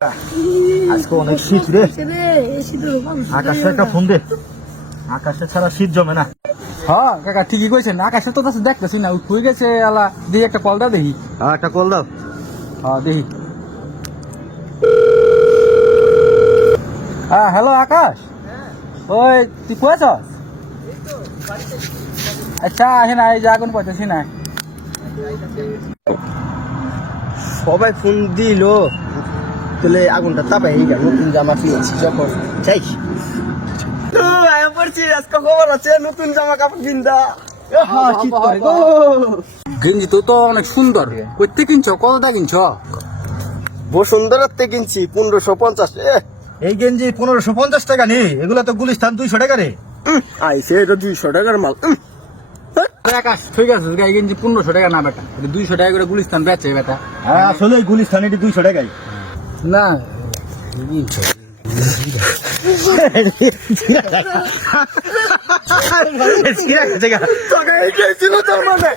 আজকে অনেক শীত রে। আকাশে একটা ফোন দে, আকাশে ছাড়া শীত জমে না। হ্যাঁ কাকা ঠিকই কইছেন, আকাশে তো দেখতেছি না, উঠে গেছে আলা। দেখি একটা কল দাও দেখি। হ্যাঁ একটা কল দাও। হ্যাঁ দেখি। হ্যাঁ হ্যালো আকাশ, ওই তুই কয়েছ? আচ্ছা আসে না, এই যে আগুন পাইতেছি না। সবাই ফোন দিল, তাহলে আগুনটা তাপাই গেল। নতুন জামা কিনেছি যখন যাই পড়ছি, আজকে খবর আছে নতুন জামা কাপড় কিনতা। গেঞ্জি তো তো অনেক সুন্দর, কইতে কিনছো? কতটা কিনছো? বসুন্ধরাতে কিনছি 1550। এই গেঞ্জি 1550 টাকা নি, এগুলো তো গুলিস্তান 200 টাকা রে। আইসে এটা 200 টাকার মাল। আকাশ ঠিক আছে, এই গেঞ্জি 1500 টাকা না বেটা, 200 টাকা করে গুলিস্তান বেচে বেটা। হ্যাঁ আসলে গুলিস্তান এটি 200 টাকাই। না ঠিক আছে। তোকে এই গেছিল তোর মানে